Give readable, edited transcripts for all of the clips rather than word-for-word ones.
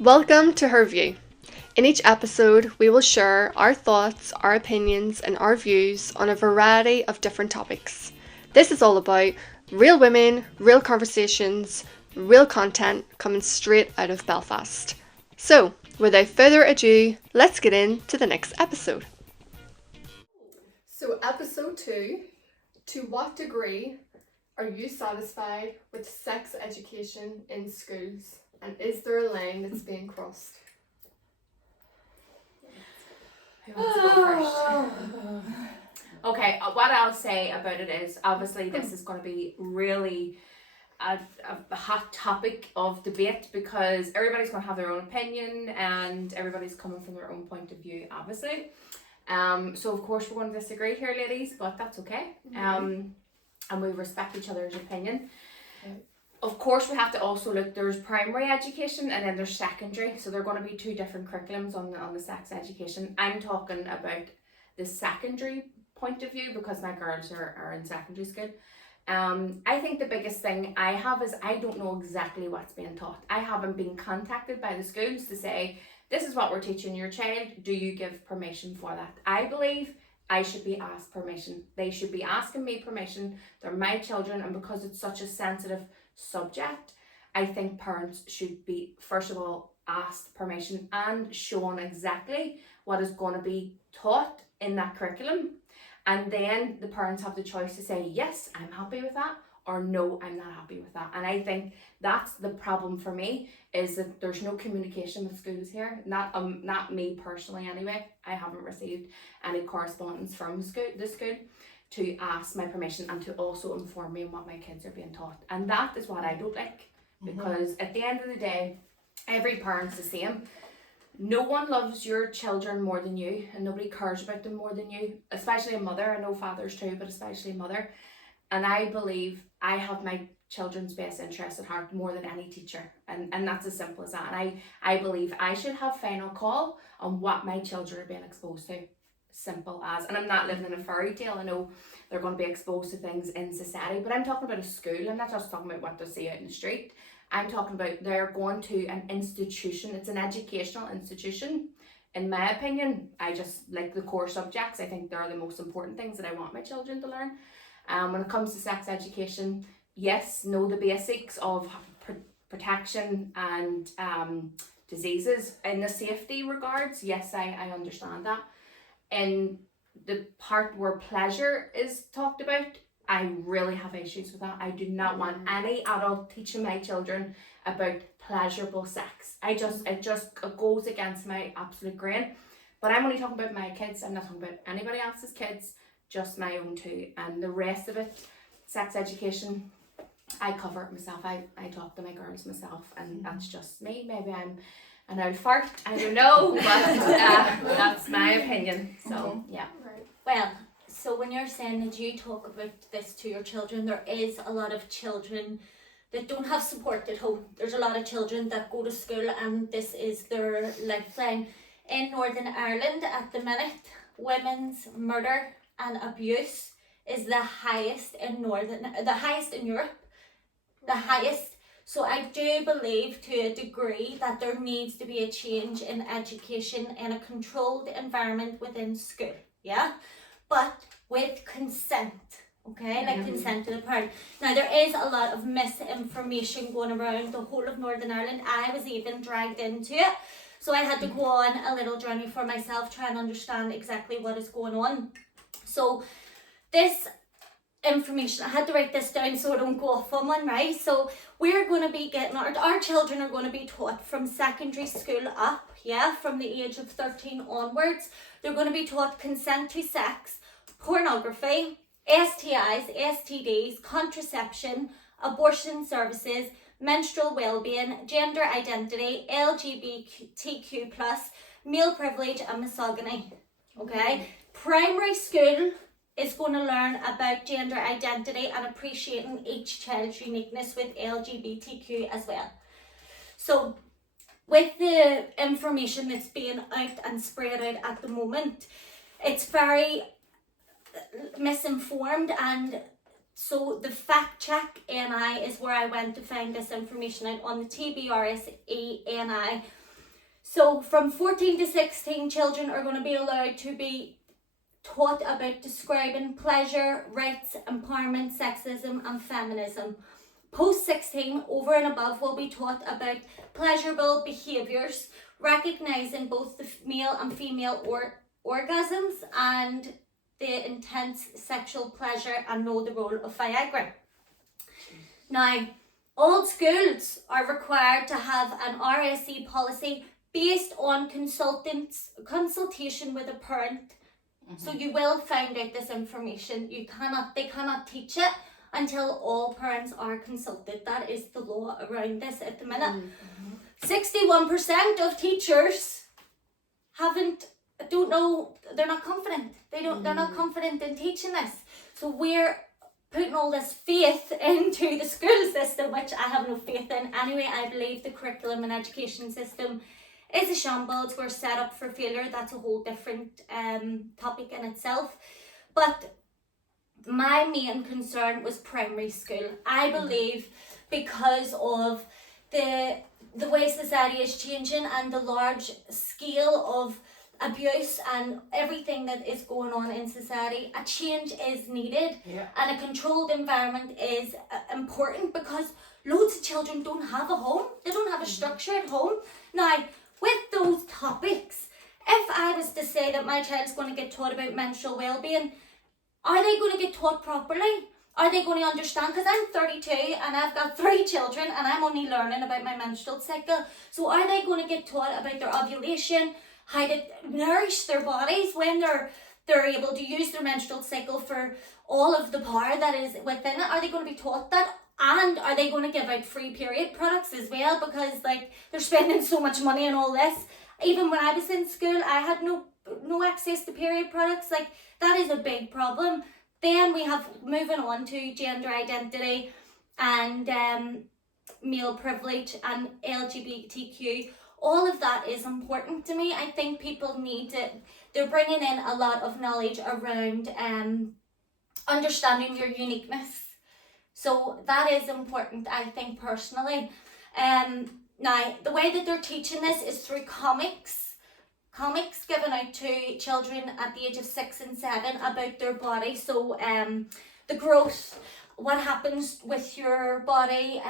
Welcome to Her View. In each episode, we will share our thoughts, our opinions, and our views on a variety of different topics. This is all about real women, real conversations, real content coming straight out of Belfast. So, without further ado, let's get into the next episode. So, episode 2, to what degree are you satisfied with sex education in schools? And is there a line that's being crossed? Who wants to go first? Okay, what I'll say about it is, obviously this is going to be really a hot topic of debate because everybody's going to have their own opinion and everybody's coming from their own point of view, obviously. So of course we're going to disagree here, ladies, but that's okay. And we respect each other's opinion. Of course, we have to also look, there's primary education and then there's secondary. So there are going to be two different curriculums on the sex education. I'm talking about the secondary point of view because my girls are in secondary school. I think the biggest thing I have is I don't know exactly what's being taught. I haven't been contacted by the schools to say, this is what we're teaching your child. Do you give permission for that? I believe I should be asked permission. They should be asking me permission. They're my children, and because it's such a sensitive subject, I think parents should be, first of all, asked permission and shown exactly what is going to be taught in that curriculum. And then the parents have the choice to say, yes, I'm happy with that, or no, I'm not happy with that. And I think that's the problem for me, is that there's no communication with schools here. Not me personally anyway. I haven't received any correspondence from the school to ask my permission and to also inform me on what my kids are being taught. And that is what I don't like, because at the end of the day, every parent's the same. No one loves your children more than you, and nobody cares about them more than you, especially a mother. I know fathers too, but especially a mother. And I believe I have my children's best interest at heart more than any teacher. And that's as simple as that. And I believe I should have final call on what my children are being exposed to. Simple as. And I'm not living in a fairy tale. I know they're going to be exposed to things in society, but I'm talking about a school. I'm not just talking about what they see out in the street. I'm talking about they're going to an institution. It's an educational institution. In my opinion, I just like the core subjects. I think they're the most important things that I want my children to learn. When it comes to sex education, yes, know the basics of protection and diseases in the safety regards. Yes, I understand that. In the part where pleasure is talked about, I really have issues with that. I do not want any adult teaching my children about pleasurable sex. It just goes against my absolute grain. But I'm only talking about my kids. I'm not talking about anybody else's kids, just my own too. And the rest of it, sex education, I cover it myself. I talk to my girls myself, and that's just me. Maybe I'm an old fart, I don't know, but that's my opinion. So yeah. Right. Well, so when you're saying that you talk about this to your children, there is a lot of children that don't have support at home. There's a lot of children that go to school and this is their lifeline. In Northern Ireland at the minute, women's murder and abuse is the highest in Europe, the highest. So I do believe to a degree that there needs to be a change in education in a controlled environment within school, yeah? But with consent, okay? Like consent to the parent. Now there is a lot of misinformation going around the whole of Northern Ireland. I was even dragged into it. So I had to go on a little journey for myself, try and understand exactly what is going on. So this information, I had to write this down so I don't go off on one, right? So we're going to be getting, our children are going to be taught from secondary school up, yeah, from the age of 13 onwards. They're going to be taught consent to sex, pornography, STIs, STDs, contraception, abortion services, menstrual well-being, gender identity, LGBTQ+, male privilege and misogyny, okay? Primary school is going to learn about gender identity and appreciating each child's uniqueness with LGBTQ as well. So with the information that's being out and spread out at the moment, it's very misinformed, and so the fact check NI is where I went to find this information out on the TBRSE NI So from 14 to 16, children are going to be allowed to be taught about describing pleasure, rights, empowerment, sexism and feminism. Post 16, over and above, will be taught about pleasurable behaviours, recognising both the male and female orgasms and the intense sexual pleasure, and know the role of Viagra. Now, all schools are required to have an RSE policy based on consultation with a parent. So you will find out this information. They cannot teach it until all parents are consulted. That is the law around this at the minute. 61% of teachers don't know, they're not confident. They're not confident in teaching this. So we're putting all this faith into the school system, which I have no faith in. Anyway, I believe the curriculum and education system is a shambles. We're set up for failure. That's a whole different topic in itself. But my main concern was primary school. I believe because of the way society is changing and the large scale of abuse and everything that is going on in society, a change is needed. And a controlled environment is important, because loads of children don't have a home. They don't have a structured home. Now, with those topics, if I was to say that my child's going to get taught about menstrual well-being, are they going to get taught properly? Are they going to understand? Because I'm 32 and I've got 3 children and I'm only learning about my menstrual cycle. So are they going to get taught about their ovulation, how to nourish their bodies when they're able to use their menstrual cycle for all of the power that is within it? Are they going to be taught that? And are they going to give out free period products as well? Because they're spending so much money on all this. Even when I was in school, I had no access to period products. That is a big problem. Then we have moving on to gender identity and male privilege and LGBTQ. All of that is important to me. I think people need to, they're bringing in a lot of knowledge around understanding your uniqueness. So that is important, I think, personally. Now, the way that they're teaching this is through comics given out to children at the age of 6 and 7 about their body. So the growth, what happens with your body.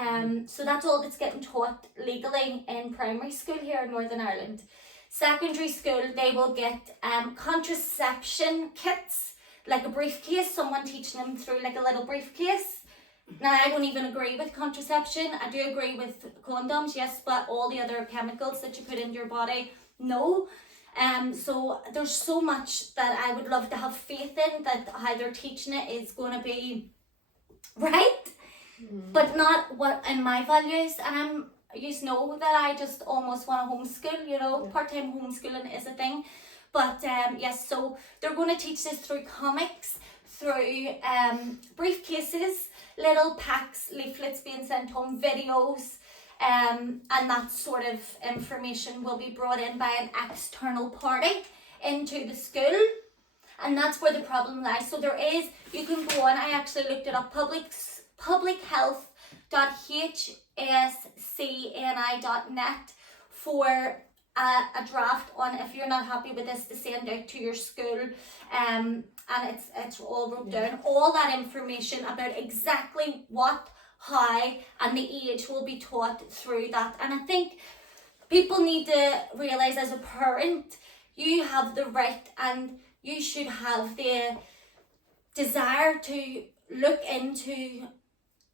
So that's all that's getting taught legally in primary school here in Northern Ireland. Secondary school, they will get contraception kits, like a briefcase, someone teaching them through a little briefcase. Now, I don't even agree with contraception. I do agree with condoms, yes, but all the other chemicals that you put into your body, no. So there's so much that I would love to have faith in, that how they're teaching it is going to be right, but not what in my values. And you know that I just almost want to homeschool, part-time homeschooling is a thing. But yes, so they're going to teach this through comics, through briefcases, little packs, leaflets being sent home, videos, and that sort of information will be brought in by an external party into the school. And that's where the problem lies. So you can go on, I actually looked it up, publichealth.hscni.net for a draft on, if you're not happy with this, to send out to your school. And it's all wrote down, all that information about exactly what, how, and the age will be taught through that. And I think people need to realise, as a parent, you have the right and you should have the desire to look into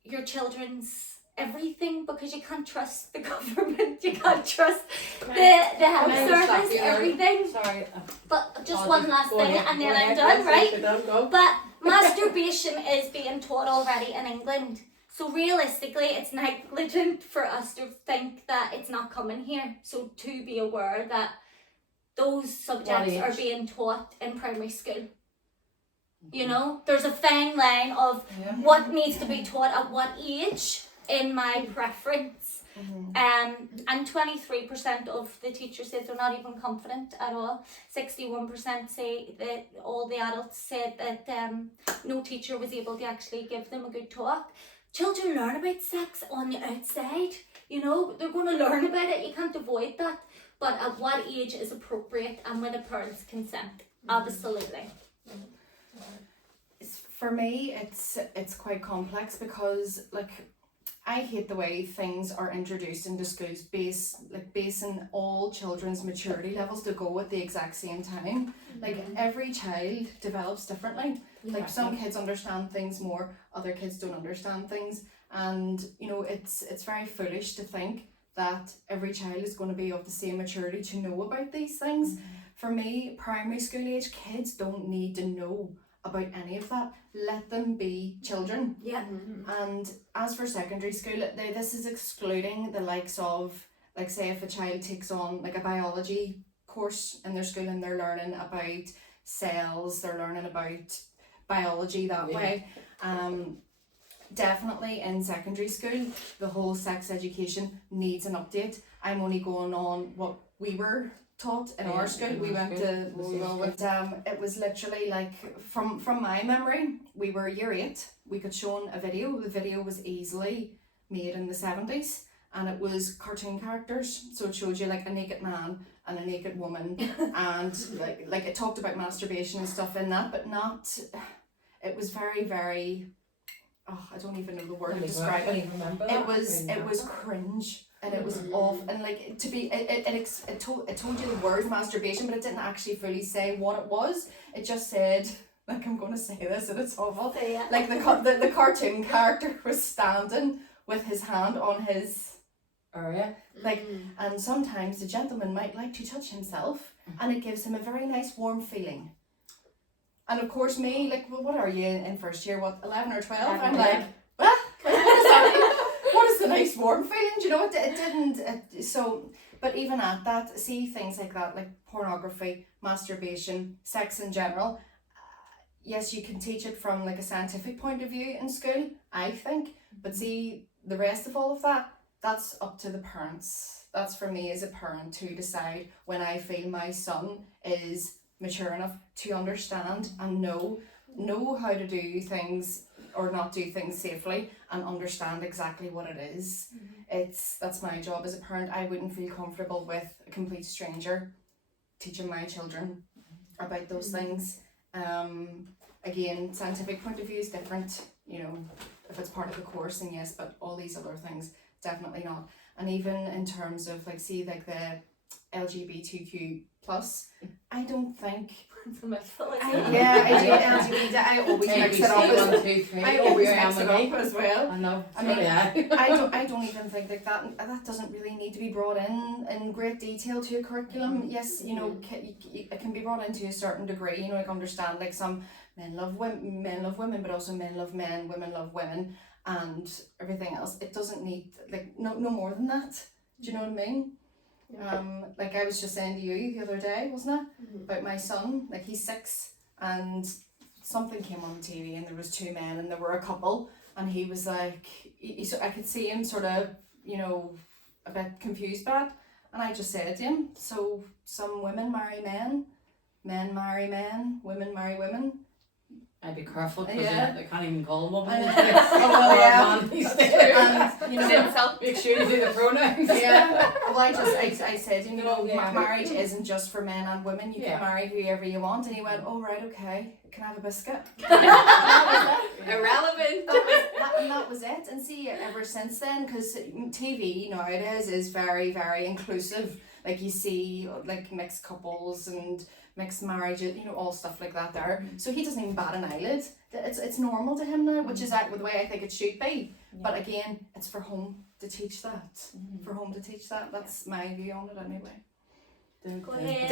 your children's everything, because you can't trust the government, you can't trust the health service, everything. Sorry. But just one last thing and then I'm done, right? But masturbation is being taught already in England. So realistically, it's negligent for us to think that it's not coming here. So to be aware that those subjects are being taught in primary school. There's a fine line of what needs to be taught at what age, in my preference. And 23% of the teachers say they're not even confident at all. 61% say that all the adults said that no teacher was able to actually give them a good talk. Children learn about sex on the outside, they're going to learn about it, you can't avoid that. but at what age is appropriate and with a parent's consent? Absolutely. For me, it's quite complex because like I hate the way things are introduced into schools basing all children's maturity levels to go at the exact same time. Like every child develops differently. Like some kids understand things more, other kids don't understand things, and you know it's very foolish to think that every child is going to be of the same maturity to know about these things. For me, primary school age kids don't need to know about any of that. Let them be children. Yeah. And as for secondary school, this is excluding the likes of, like, say if a child takes on like a biology course in their school and they're learning about cells, they're learning about biology that way. Definitely in secondary school, the whole sex education needs an update. I'm only going on what we were taught in our school. We went to it was literally like from my memory, we were year 8, we got shown a video. The video was easily made in the 70s and it was cartoon characters, so it showed you like a naked man and a naked woman and like it talked about masturbation and stuff in that, but not, it was very I don't even know the word to describe it. It was cringe. And it was off, and like to be, it told you the word masturbation, but it didn't actually fully say what it was. It just said, like, I'm gonna say this, and it's awful. Like the cartoon character was standing with his hand on his area, like, and sometimes the gentleman might like to touch himself, and it gives him a very nice warm feeling. And of course, me, like, well, what are you in first year? What, 11 or 12? I'm like, what? What is that? What is the nice warm feeling? Do you know, it didn't, so, but even at that, see things like that, like pornography, masturbation, sex in general, yes, you can teach it from like a scientific point of view in school, I think, but see, the rest of all of that, that's up to the parents. That's for me as a parent to decide when I feel my son is mature enough to understand and know how to do things or not do things safely and understand exactly what it is. That's my job as a parent. I wouldn't feel comfortable with a complete stranger teaching my children about those things. Again, scientific point of view is different, you know, if it's part of the course, then yes, but all these other things, definitely not. And even in terms of like, see, like the LGBTQ plus, I don't think I do LGBT. I always mix it up as well. I know. I mean, I don't even think like that doesn't really need to be brought in great detail to a curriculum. Yes, you know, it can be brought in to a certain degree. You know, like understand like some men love women, but also men love men, women love women, and everything else. It doesn't need like no more than that. Do you know what I mean? Like I was just saying to you the other day, wasn't it, about my son, like he's 6 and something came on the TV and there was 2 men and there were a couple and he was like, I could see him sort of, you know, a bit confused by it, and I just said to him, so some women marry men, men marry men, women marry women. I'd be careful because they can't even call them women. You know, make sure you do the pronouns. Well, I said, you know, marriage isn't just for men and women. You can marry whoever you want. And he went, oh right, okay. Can I have a biscuit? Irrelevant. That was it. And see, ever since then, because TV nowadays is very, very inclusive. Like you see, like mixed couples and mixed marriages, you know, all stuff like that there. So he doesn't even bat an eyelid. It's normal to him now, which is the way I think it should be. But again, it's for home to teach that. For home to teach that. That's my view on it anyway. Go ahead.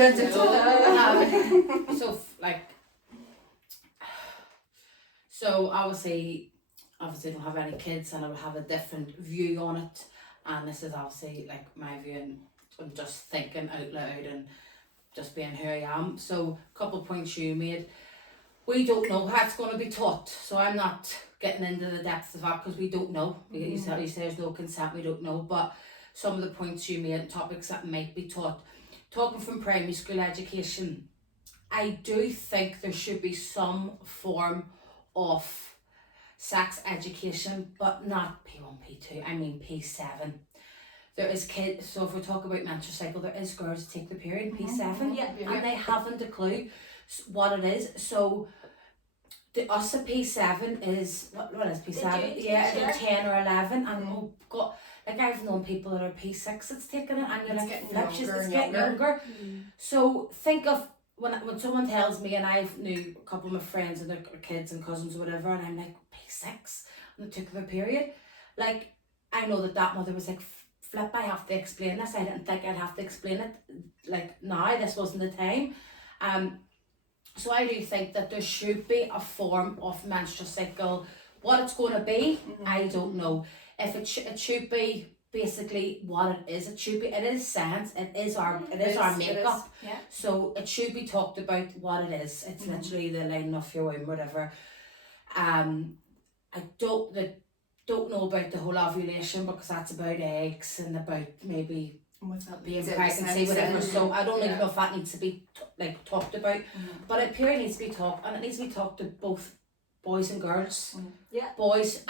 So obviously I don't have any kids and I will have a different view on it, and this is obviously like my view and I'm just thinking out loud and just being who I am. So a couple of points you made. We don't know how it's going to be taught, so I'm not getting into the depths of that because we don't know. You say there's no consent, we don't know, but some of the points you made, topics that might be taught. Talking from primary school education, I do think there should be some form of sex education, but not P1, P2, I mean P7. there is kids, so if we talk about menstrual cycle, there is girls who take their period P7 Yeah. and they haven't a clue what it is. So the us at P7 is what is P7? They do Yeah, teach, they're yeah. 10 or 11, and oh god, like I've known people that are P6 that's taken it, and you're It's like, getting flip, she's younger it's and getting younger. younger. So think of when someone tells me, and I've knew a couple of my friends and their kids and cousins or whatever, and I'm like, P6 and they took their period, like I know that mother was like, flip, I have to explain this. I didn't think I'd have to explain it like now. This wasn't the time. So I do think that there should be a form of menstrual cycle. What it's going to be, I don't know. If it should be basically what it is. It should be. It is science. It is our makeup. Yeah. So it should be talked about what it is. It's literally the lining of your womb, whatever. I don't know about the whole ovulation because that's about eggs and about maybe With that being zip pregnancy, sense whatever. and- So I don't even yeah. know if that needs to be talked about. But it purely needs to be talked, and it needs to be talked to both boys and girls. Yeah. Boys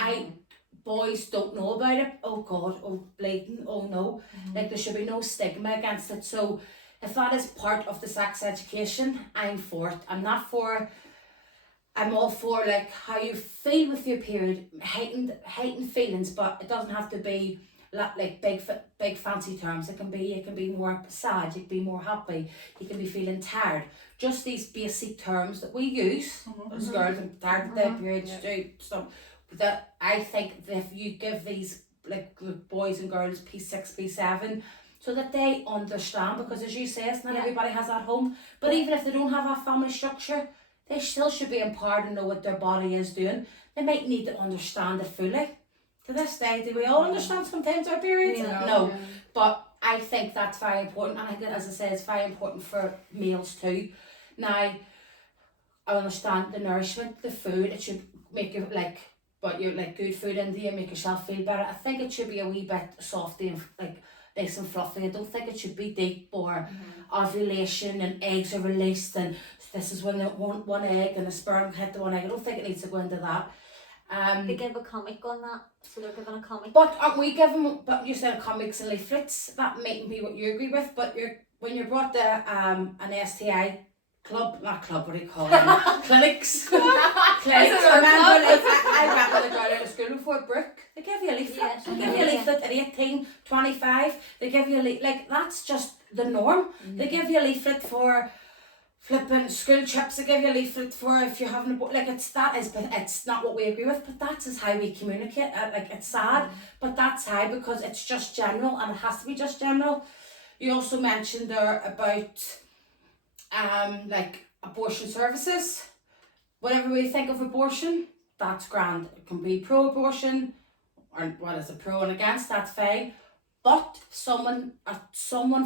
don't know about it. Oh God, oh bleeding, oh no. Like there should be no stigma against it. So if that is part of the sex education, I'm for it. I'm all for like how you feel with your period, heightened feelings, but it doesn't have to be like big fancy terms. It can be more sad, you can be more happy, you can be feeling tired. Just these basic terms that we use as girls, I'm tired of their periods, stuff that I think that if you give these like the boys and girls P6, P7, so that they understand, because as you say, it's not everybody has that home, but even if they don't have a family structure, they still should be empowered to know what their body is doing. They might need to understand it fully. To this day, do we all understand sometimes our periods? Yeah. No. But I think that's very important, and I think, as I say, it's very important for males too. Now, I understand the nourishment, the food, it should make you but you're like good food into you, make yourself feel better. I think it should be a wee bit softy and like nice and fluffy. I don't think it should be deep or ovulation and eggs are released and this is when they want one egg and the sperm hit the one egg. I don't think it needs to go into that. They give a comic on that, so they're giving a comic. But aren't we giving? But you said comics and leaflets. That mightn't be what you agree with. But when you're brought to an STI club, not club, what do you call them? Clinics. Clinics. I remember, like, I went with a girl out of school before, Brooke. They give you a leaflet. Yeah, They give you a leaflet at 18, 25. They give you a like that's just the norm. They give you a leaflet for flipping school trips. They give you a leaflet for if you're having a like it's not what we agree with, but that is how we communicate. Like it's sad, but that's how, because it's just general and it has to be just general. You also mentioned there about like abortion services. Whatever we think of abortion, that's grand. It can be pro-abortion, or what is it, pro and against, that's fine. But someone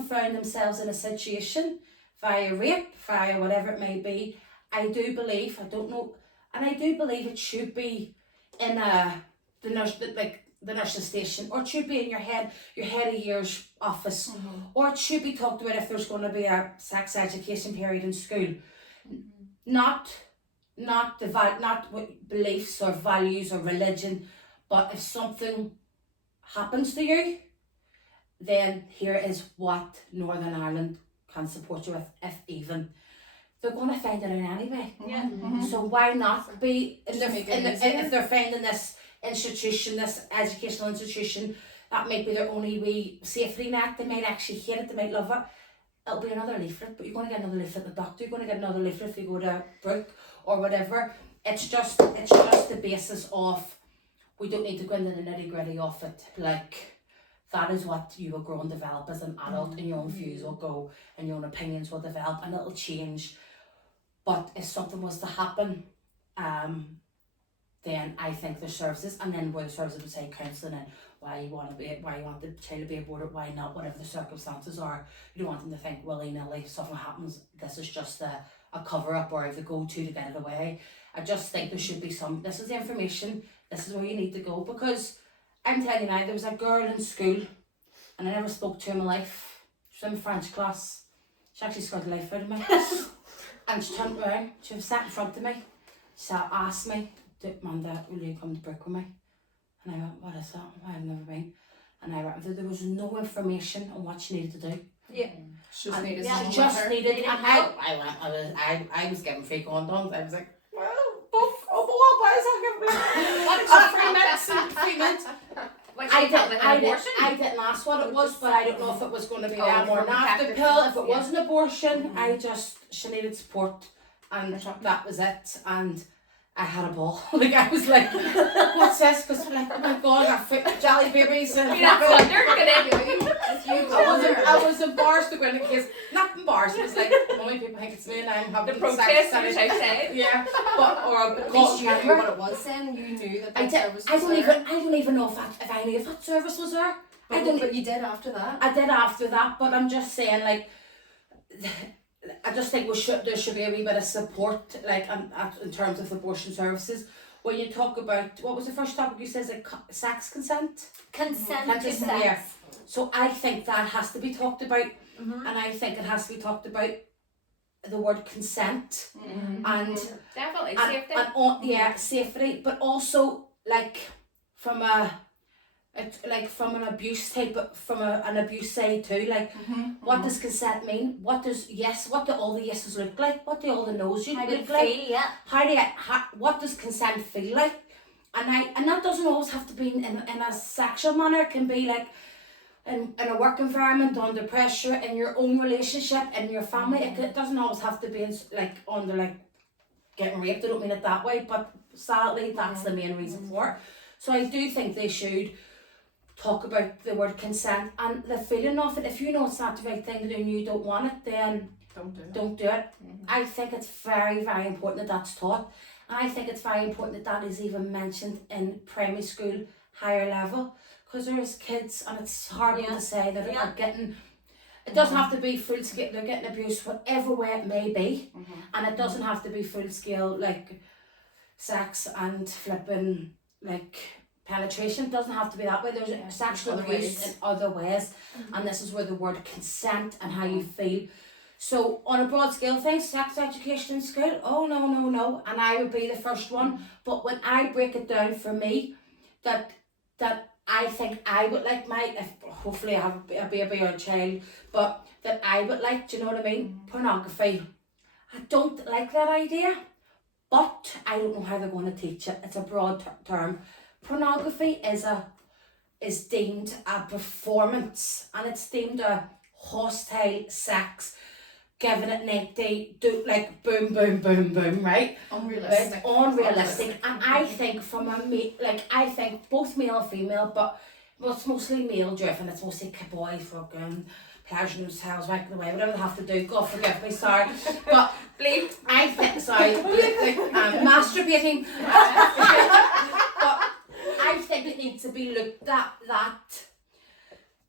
found themselves in a situation via rape, via whatever it may be. I do believe it should be in the nursing station, or it should be in your head of year's office, or it should be talked about if there's going to be a sex education period in school. Not what beliefs or values or religion, but if something happens to you, then here is what Northern Ireland can support you with, if even. They're going to find it out anyway. Yeah. So why not be, Just make it easier. if they're finding this institution, this educational institution, that might be their only wee safety net. They might actually hate it, they might love it. It'll be another leaflet, but you're going to get another leaflet at the doctor, you're going to get another leaflet if you go to Brooke or whatever. It's just the basis of, we don't need to go into the nitty gritty of it. Like, that is what you will grow and develop as an adult, and your own views will go and your own opinions will develop and it'll change. But if something was to happen, then I think there's services, and then where the services would say counselling and why you want the child to be aborted, why not, whatever the circumstances are. You don't want them to think willy-nilly if something happens, this is just a cover-up or the go-to to get it away. I just think there should be this is the information, this is where you need to go, because I'm telling you now, there was a girl in school and I never spoke to her in my life. She was in my French class. She actually scared the life out of me. And she turned around, she was sat in front of me. She asked me, Amanda, will you come to Brooke with me? And I went, what is that? I've never been. and I reckon that there was no information on what she needed to do. Just And needed yeah, someone She just with her. needed, and I was getting free condoms. I was like, well, both of all boys are giving What did she free medicine, free meds. When she told me an abortion? I didn't ask what it was, but I don't know if it was going to be Oh, them or from not. The protective pill, if things, it was an abortion, she needed support, and That's that was it. And I had a ball. Like I was like, what's this? Because like, oh my god, I fit jelly babies and I was embarrassed to go in case, not embarrassed. It was like, many people think it's me and I'm having The protesters sex. outside. Yeah, but or At least you knew what it was then. You knew that service was I don't even know if I knew if that service was there. But you did after that. I did after that, but I'm just saying, like, I just think there should be a wee bit of support, like, in terms of abortion services. When you talk about, what was the first topic you said, is it sex consent? Consent to sex. Yeah. So I think that has to be talked about, Mhm. and I think it has to be talked about, the word consent, and Definitely, and, safety. and safety, but also like from an abuse type, but from an abuse side too. Like, what does consent mean? What do all the yeses look like? What do all the no's How do you look like? feel? Yeah. What does consent feel like? And that doesn't always have to be in a sexual manner. It can be like in a work environment, under pressure, in your own relationship, in your family. It doesn't always have to be under like getting raped. I don't mean it that way, but sadly that's the main reason for it. So I do think they should talk about the word consent and the feeling of it. If you know it's not the right thing to do and you don't want it, then don't do it. I think it's very, very important that that's taught. And I think it's very important that is even mentioned in primary school, higher level, because there is kids, and it's horrible to say that are getting, it doesn't have to be full scale, they're getting abused whatever way it may be, and it doesn't have to be full scale like sex and flipping like penetration. It doesn't have to be that way. There's sexual other abuse ways. in other ways, and this is where the word consent and how you feel. So on a broad scale thing, sex education in school, oh no, and I would be the first one. But when I break it down for me, that I think I would like hopefully I have a baby or a child, but that I would like, do you know what I mean? Pornography. I don't like that idea, but I don't know how they're going to teach it. It's a broad term. Pornography is deemed a performance, and it's deemed a hostile sex, giving it 90, do like boom, boom, boom, boom, right? Unrealistic. Right? Unrealistic. And I think I think both male and female, but it's mostly male driven. It's mostly boys fucking pleasuring themselves, making the way, whatever they have to do. God forgive me, sorry. But Bleep. I think, masturbating. But I think it needs to be looked at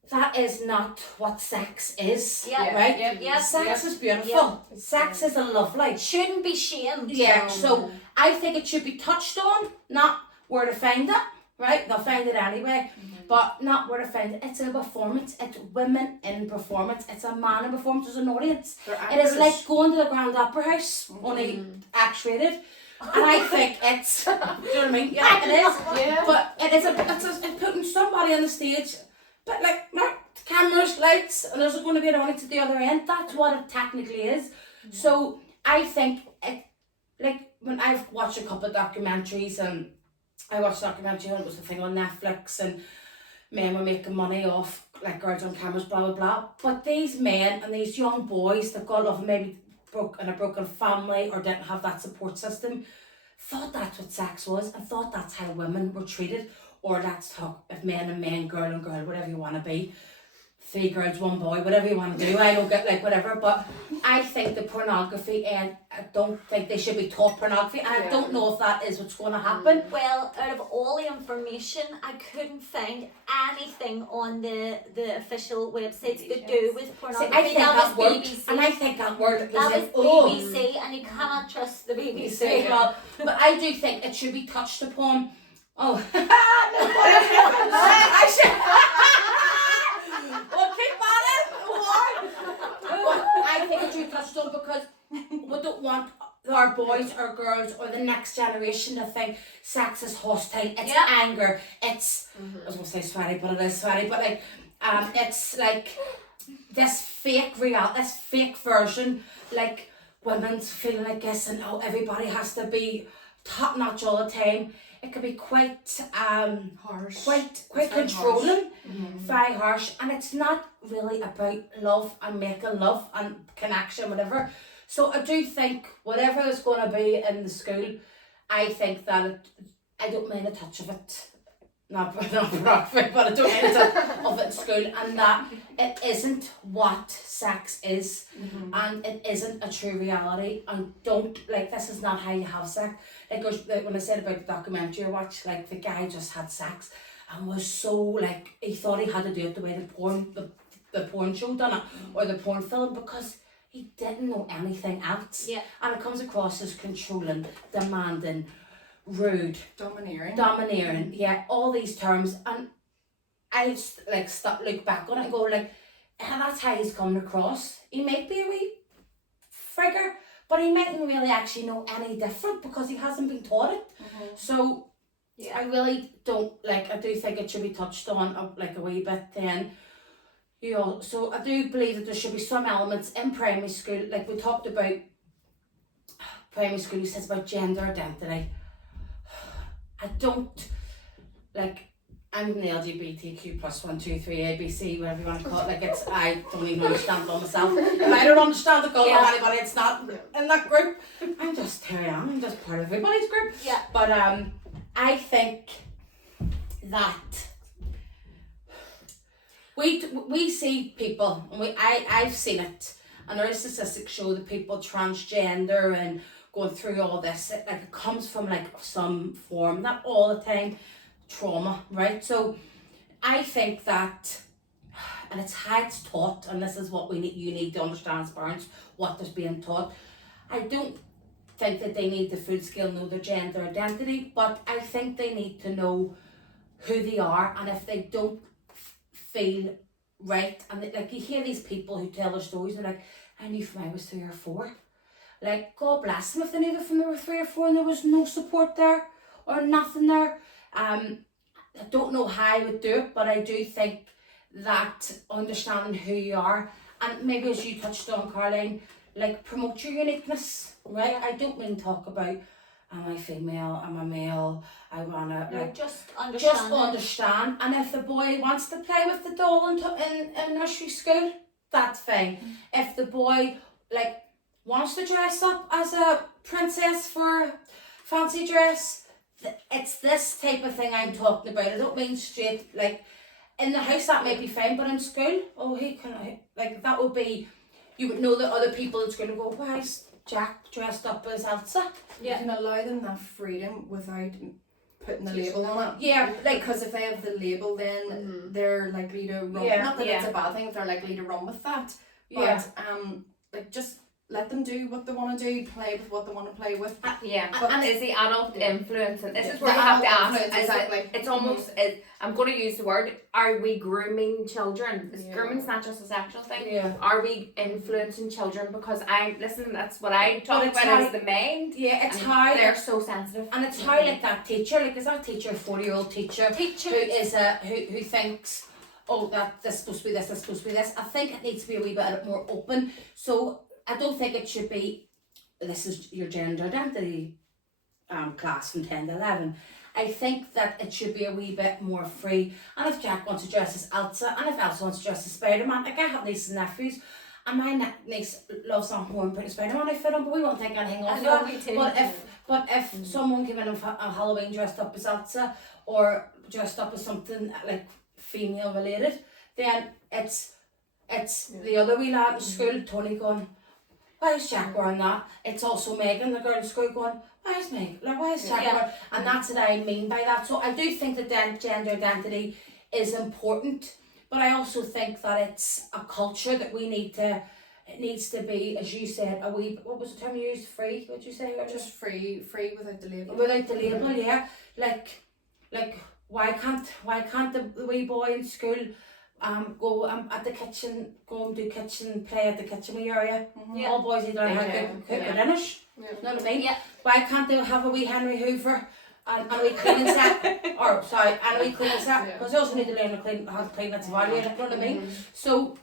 that is not what sex is, Yeah. right? Yeah. Sex is beautiful. Sex is a lovely. Shouldn't be shamed. Yeah, so I think it should be touched on, not where to find it, right? They'll find it anyway, but not where to find it. It's a performance. It's women in performance. It's a man in performance. There's an audience. It is like going to the Grand Opera House, only X-rated. And I think it's, do you know what I mean? Yeah, it is. Yeah. But it's putting somebody on the stage, but like, cameras, lights, and there's going to be an audience at the other end. That's what it technically is. So I think it, like, when I've watched a couple of documentaries, and I watched a documentary, and it was a thing on Netflix, and men were making money off like girls on cameras, blah blah blah. But these men and these young boys that got off maybe in a broken family or didn't have that support system, thought that's what sex was, and thought that's how women were treated, or that's how, if men and men, girl and girl, whatever you want to be, 3 girls, 1 boy, whatever you want to do. I don't get like whatever, but I think the pornography, and I don't think they should be taught pornography, and I don't know if that is what's going to happen. Well, out of all the information, I couldn't find anything on the official websites to do with See, pornography. I think that was word, BBC. and I think that word was That was like, oh. BBC, and you cannot trust the BBC. Say, well, but I do think it should be touched upon. Oh, I should. Well, keep at it. But I think it should be touched on because we don't want our boys or girls or the next generation to think sex is hostile, it's Yeah. anger, it's I was gonna say sweaty, but it is sweaty, but like it's like this fake this fake version, like women's feeling like this and everybody has to be top notch all the time. It can be quite Harsh. quite It's very controlling, harsh. very harsh, and it's not really about love and making love and connection, whatever. So I do think whatever there's going to be in the school, I think that I don't mind a touch of it. Not pornography, but I don't mind a touch of it in school, and that it isn't what sex is, and it isn't a true reality, and don't, like, this is not how you have sex. Like when I said about the documentary I watched, like the guy just had sex and was so, like, he thought he had to do it the way the porn show done it, or the porn film, because he didn't know anything else. Yeah. And it comes across as controlling, demanding, rude, Domineering. yeah, all these terms. And I like look back on it and go like, that's how he's coming across. He might be a wee figure, but he mightn't really actually know any different because he hasn't been taught it. So Yeah. I really don't, like, I do think it should be touched on like a wee bit then. You know, so I do believe that there should be some elements in primary school, like we talked about primary school, he says about gender identity. I don't, like, I'm in the LGBTQ plus 1, 2, 3, ABC, whatever you want to call it. Like, it's, I don't even understand it all myself. If I don't understand the colour of anybody, it's not in that group. I'm just, here I am, I'm just part of everybody's group. Yeah. But I think that we see people, and I've seen it, and there is statistics show that people transgender and going through all this, it comes from like some form, not all the time, trauma, right? So I think that, and it's how it's taught, and this is what you need to understand as parents, what is being taught. I don't think that they need to full scale know their gender identity, but I think they need to know who they are, and if they don't feel right, and like you hear these people who tell their stories, they're like, I knew from I was 3 or 4. Like, God bless them if they knew that from they were 3 or 4 and there was no support there or nothing there. I don't know how I would do it, but I do think that understanding who you are, and maybe as you touched on, Caroline, like, promote your uniqueness, right? I don't mean talk about, am I female, am I male, I wanna, like, just understand. just understand. And if the boy wants to play with the doll in nursery school, that's fine. If the boy, like, wants to dress up as a princess for fancy dress, it's this type of thing I'm talking about. I don't mean straight, like, in the house that may be fine, but in school, like, that would be, you would know that other people in school would go, why is Jack dressed up as Elsa? You can allow them that freedom without putting the label on it. Yeah, like, Because if they have the label, then they're likely to run. Yeah, Not that it's a bad thing if they're likely to run with that. But yeah. like, just let them do what they want to do, play with what they want to play with. Yeah, But- and is the adult influence, and this is The where we have to adult ask, influence, is exactly. it's almost, I'm going to use the word, are we grooming children? Grooming's not just a sexual thing. Yeah. Are we influencing children? Because that's what I talk But it's about how- is the mind. Yeah, it's and how they're so sensitive. And it's how, like, that teacher, like, is that teacher a 40-year-old teacher who is who thinks, oh, that this is supposed to be this, that's supposed to be this. I think it needs to be a wee bit more open. So I don't think it should be, this is your gender identity class from 10 to 11. I think that it should be a wee bit more free. And if Jack wants to dress as Elsa, and if Elsa wants to dress as Spider-Man, like, I have nieces and nephews, and my niece loves on horn putting Spider-Man outfit on, but we won't think anything of that. But if someone came in on Halloween dressed up as Elsa, or dressed up as something like female related, then it's the other wee lad in school, Tony, going, why is Jack wearing that? It's also Megan, the girl in school, going, why is Meg? Like, why is Jack wearing? And that's what I mean by that. So I do think that gender identity is important, but I also think that it's a culture that we need to. It needs to be, as you said, a wee. What was the term you used? Free? What'd you say? Just free without the label. Without the label, yeah. Like, why can't the wee boy in school go at the kitchen, go and do kitchen play at the kitchen area? All boys need to learn how to cook for dinners. Yeah. You know what I mean? Yeah. Why can't they have a wee Henry Hoover and a wee cleaning set? Or, sorry, and a wee cleaning set? Yeah. Because they also need to learn how to clean, that's value, you know what I mean? Mhm. So,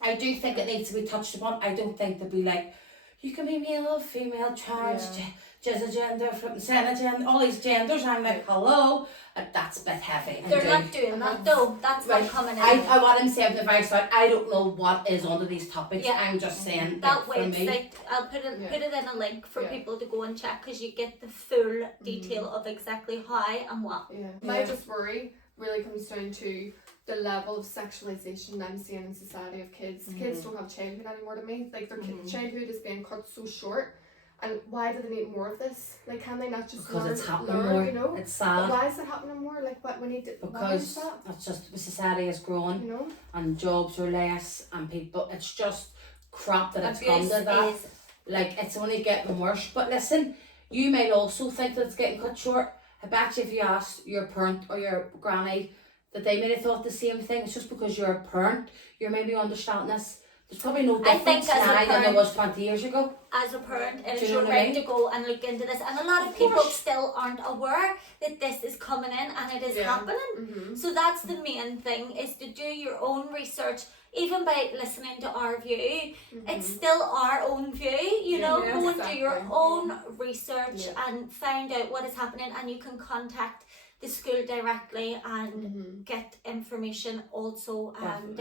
I do think it needs to be touched upon. I don't think to be like, you can be male or female, trans, gender, gender, all these genders. I'm like, hello, that's a bit heavy. They're not doing that though. That's not coming in. I want him to say from the very start, I don't know what is under these topics. Yeah. I'm just saying that like, for me. website, I'll put it in a link for Yeah. people to go and check, because you get the full detail of exactly how and what. Yeah. My just worry really comes down to the level of sexualization I'm seeing in society of kids. Kids don't have childhood anymore to me. Like their childhood is being cut so short. And why do they need more of this? Like, can they not just Because learn, it's happening learn, more. you know? It's But sad. why is it happening more? Like, what we need to, why is Because that? that's just society has grown You know? and jobs are less and people. It's just crap that it's Abuse come to that. is Like it's only getting worse. But listen, you may also think that it's getting cut short. I bet you if you asked your parent or your granny that they may have thought the same thing. It's just because you're a parent, you're maybe understanding this. There's probably no I think difference as a now than there parent- was 20 years ago. as a parent, and Do it's you know your what I right mean? to go and look into this. And a lot of people still aren't aware that this is coming in and it is Yeah. happening. Mm-hmm. So that's the main thing, is to do your own research. Even by listening to our view, it's still our own view, you Yeah, know. yeah, Go and do your exactly. own research Yeah. and find out what is happening, and you can contact the school directly and get information also. And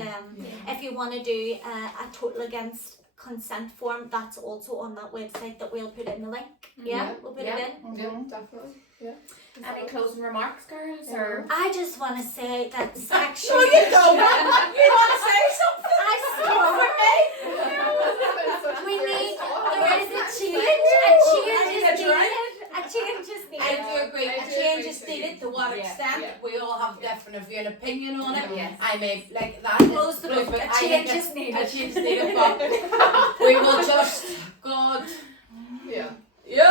if you want to do a total against consent form, that's also on that website that we'll put in the link. Yeah, we'll put it in. Yeah, definitely. Yeah. Any closing remarks, girls? Or I just want to say that No, actually you don't. You want to say something? I spoke for me. We need, there is a change. A change is needed. A change is I needed. do agree. I A do change agree is too. needed. To what Yeah, extent? yeah. We all have different view and opinion on it. Yes. I may like that. Close the book. A change is needed. A change is needed, but we will just God. Yeah. Yeah.